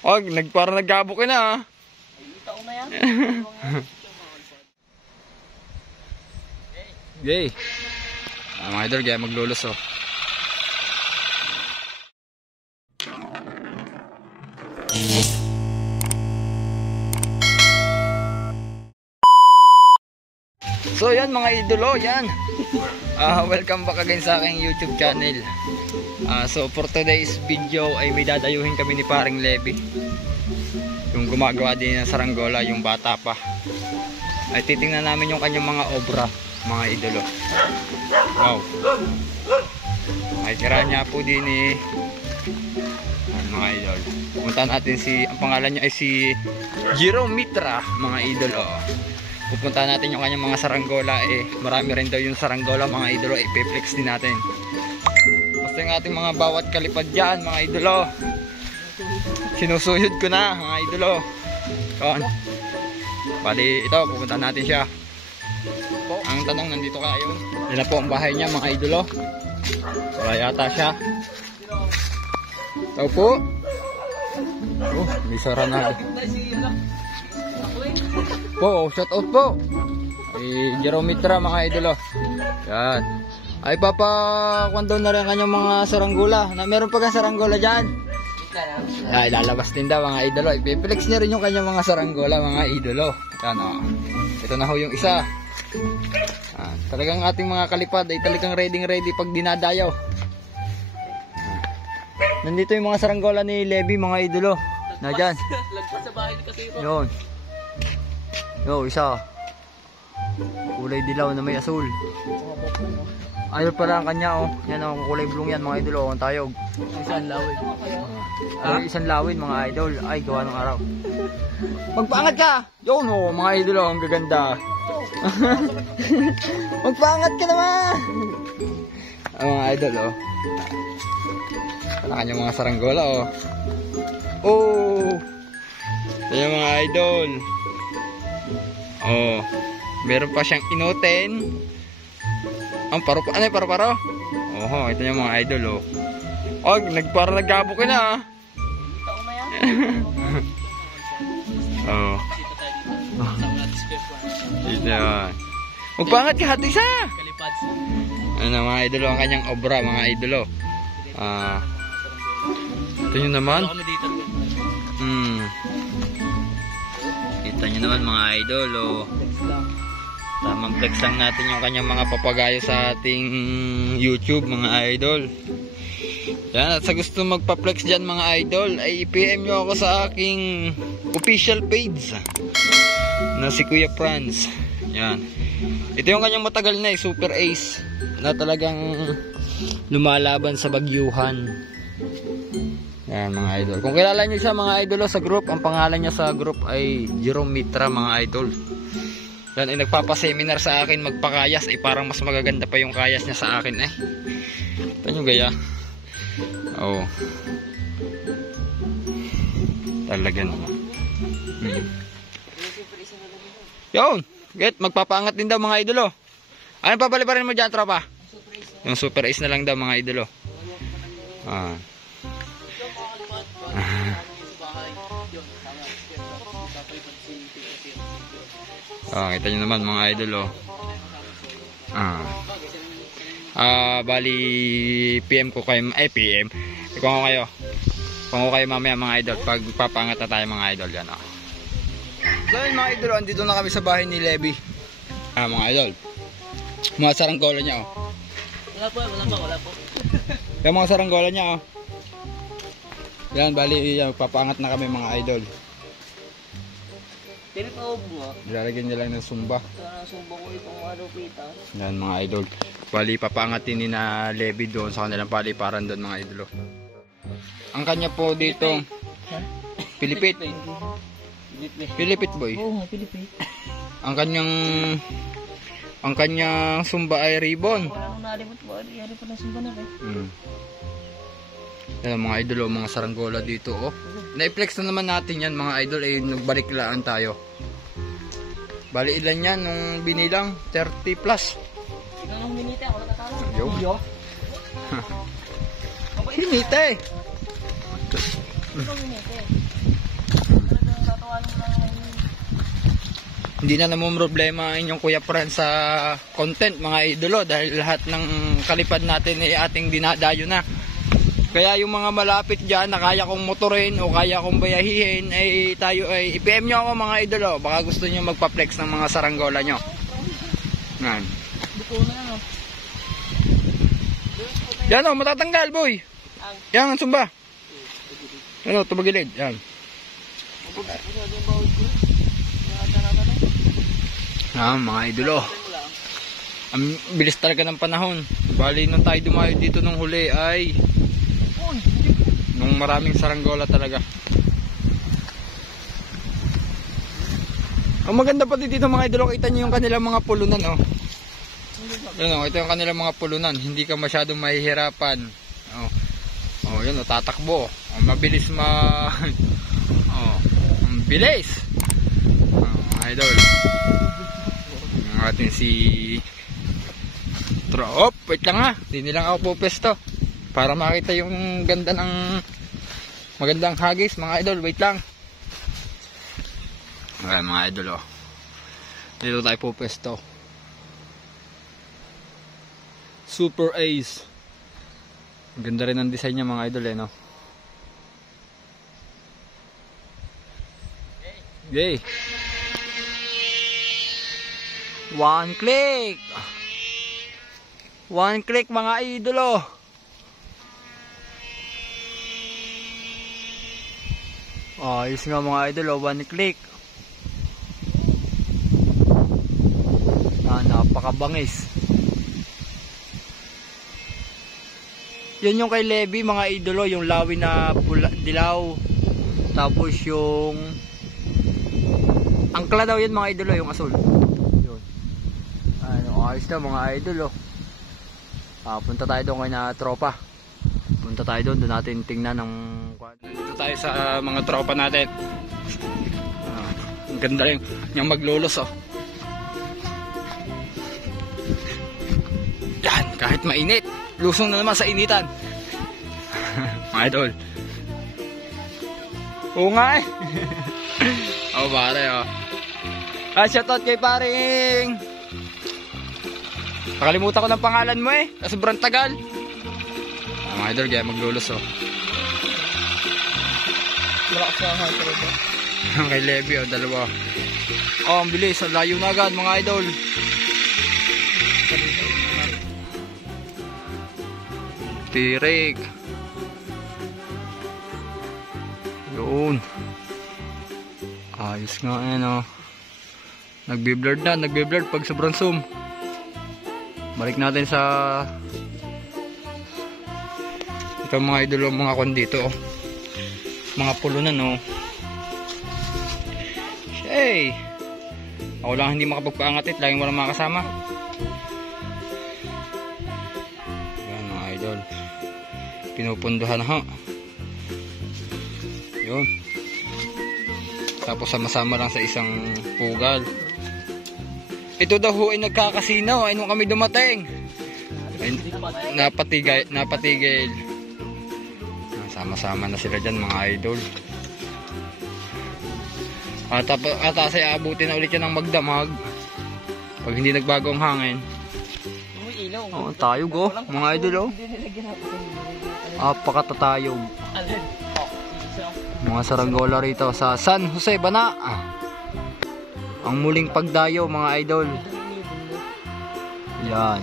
Oh, parang naggabo ka na ah. Ay, taon na yan. Yay. Mga idol, kaya maglulos oh. So yan mga idolo, yan. Welcome back again sa aking YouTube channel. So for today's video ay may dadayuhin kami ni Paring Levy. Yung gumagawa din ng saranggola, yung bata pa. Ay titingnan namin yung kanyang mga obra, mga idolo. Wow. Ay tira niya po din eh. Mga idol. Pupunta natin ang pangalan niya ay si Jerome Mitra, mga idolo. Pupunta natin yung kanyang mga saranggola marami rin daw yung saranggola mga idolo, ipiplex din natin. Basta yung ating mga bawat kalipad dyan mga idolo, sinusuyod ko na mga idolo. Yun. Bali ito, pupunta natin siya. Ang tanong, nandito ka yun? Yan po ang bahay niya mga idolo. Wala yata siya. Ito po. Oh, may saranado po, shout out po ay Jerome Mitra mga idolo. Yan. Ay papakwando na rin kanyang mga saranggola. Meron pa kang saranggola dyan? Ay lalabas din daw mga idolo. Ipiplex niya rin yung kanyang mga saranggola mga idolo. Yan o. Ito na ho yung isa. Talagang ating mga kalipad ay talagang ready pag dinadayaw. Nandito yung mga saranggola ni Levy mga idolo. Na dyan. Lagpas sa bahay ni Kasiro. Yun. Yo, isa. Kulay dilaw na may asul. Ayun pala ang kanya oh. Yan oh, kulay blue yan mga idol oh, ang tayog. Isang lawin. Ay, isang lawin mga idol. Ay, gawa ng araw. Magpaangat ka. Yun oh, mga idol oh, ang gaganda. Magpaangat ka naman. Mga idol oh. Wala kanyang mga saranggola oh. Oh. Ayan mga idol. Oh, meron pa siyang inoten. Ang paro-paro. Ano yung paro-paro? Oh, ito yung mga idol oh. Oh, parang naggabo ka na ah. Taon na yan. Oh. Ito yan. Magpangat ka hati sa. Kalipads. Ano mga idol ang kanyang obra mga idol oh. Ito nyo naman. Kita nyo naman mga idol oh. Tamang flex lang natin yung kanyang mga papagayo sa ating YouTube mga idol. Yan, at sa gusto magpa-flex dyan mga idol ay i-PM nyo ako sa aking official page na si Kuya Franz. Yan. Ito yung kanyang matagal na Super Ace na talagang lumalaban sa bagyuhan. Yan mga idol. Kung kilala nyo siya mga idol sa group, ang pangalan niya sa group ay Jerome Mitra mga idol. Yan ay nagpapaseminar sa akin magpakayas parang mas magaganda pa yung kayas niya sa akin Ito nyo gaya. Oh. Talaga naman. Yun. Get, magpapaangat din daw mga idol. Anong papaliparin mo dyan tropa? Yung Super Ace na lang daw mga idol. Kita nyo naman mga idol bali PM ko kayo PM kung kayo mamaya mga idol pag papangat na tayo mga idol yan So yun mga idol, andito na kami sa bahay ni Levy mga idol, mga saranggola niya Wala po. Yung mga saranggola niya yan, bali papangat na kami mga idol. Tinatawag mo. Nilalagyan niya lang ng sumba. Sumba ko itong pita. Yan mga idol. Bali papangatin ni na Levy doon sa kanilang paliparan doon mga idol. Ang kanya po dito Pilipit. Pilipit boy. Oo, Pilipit. Ang kanyang sumba ay ribbon. Wala nang nalimot po. Yari pa ng sumba na Yan mga idol mga saranggola dito Na-flex na naman natin yan mga idol nagbalik laan tayo. Bali ilan yan nung binilang 30 plus. Nung minute ako nakatalo. Yo. Hinite. hindi na naman problema ang inyong Kuya Fran sa content mga idolo dahil lahat ng kalipad natin ay ating dinadayo na. Kaya yung mga malapit dyan na kaya kong motorin o kaya kong bayahihin ay tayo ay i-PM nyo ako mga idolo. Baka gusto nyo magpa-flex ng mga saranggola nyo. Yan. Buko na ano. Yan o, matatanggal boy. Yan ang sumba. Yan o, tumagilid. Yan. Mga idolo. Ang bilis talaga ng panahon. Bali nung tayo dumayo dito nung huli ay nung maraming saranggola talaga. Ang maganda pa dito mga idolo, kita nyo yung kanilang mga pulunan oh. Yun oh, ito yung kanilang mga pulunan. Hindi ka masyadong mahihirapan. Oh, yun oh, tatakbo. Oh, mabilis oh, ang bilis. Oh, idol. Ang ating si wait lang ha. Hindi nilang ako pupesto para makita yung ganda ng magandang hagis mga idol. Wait lang. Ayan mga idol oh. Dito tayo pupesto. Super Ace. Ganda rin ang design niya mga idol no. Yay. One click. One click mga idolo. Ayos nga mga idolo, one click. Napakabangis. Yan yung kay Levi mga idolo, yung lawi na dilaw. Tapos yung angkla daw yan mga idolo, yung asul. Yun. Ayos na mga idolo. Punta tayo doon kay na tropa. Punta tayo doon natin tingnan ng dito tayo sa mga tropa natin. Ang ganda rin yung maglulos oh. Yan, kahit mainit, lusong na naman sa initan. Mga idol. Oo nga eh. Oh pare oh. Shoutout kay paring. Nakalimutan ko ng pangalan mo eh. Sobrang tagal. Mga idol, kaya maglulos oh. Malakas na ang hard ba? Kay Levi oh, dalawa. Oh, ang bilis. Ang layo na agad mga idol. Tirik. Yun. Ayos nga yan oh. Nagbe-blurred na. Nagbe-blurred pag sobrang zoom. Balik natin sa ito mga idolo, mga kon dito oh. Mga pulunan oh. Hey, ako lang hindi makapagpaangatit, laging walang makasama. Yan mga idol, pinupunduhan ha. Yun. Tapos sama-sama lang sa isang pugal. Ito daw ho ay nagkakasinaw ay nung kami dumating. Ay, napatigil. Sama-sama na sila dyan mga idol. At ay abutin na ulit yan ng magdamag. Pag hindi nagbago ang hangin. Oh, tayog oh, mga idol oh. Apakatatayog. Mga saranggola rito sa San Jose, Bana. Ang muling pagdayo mga idol. Yan.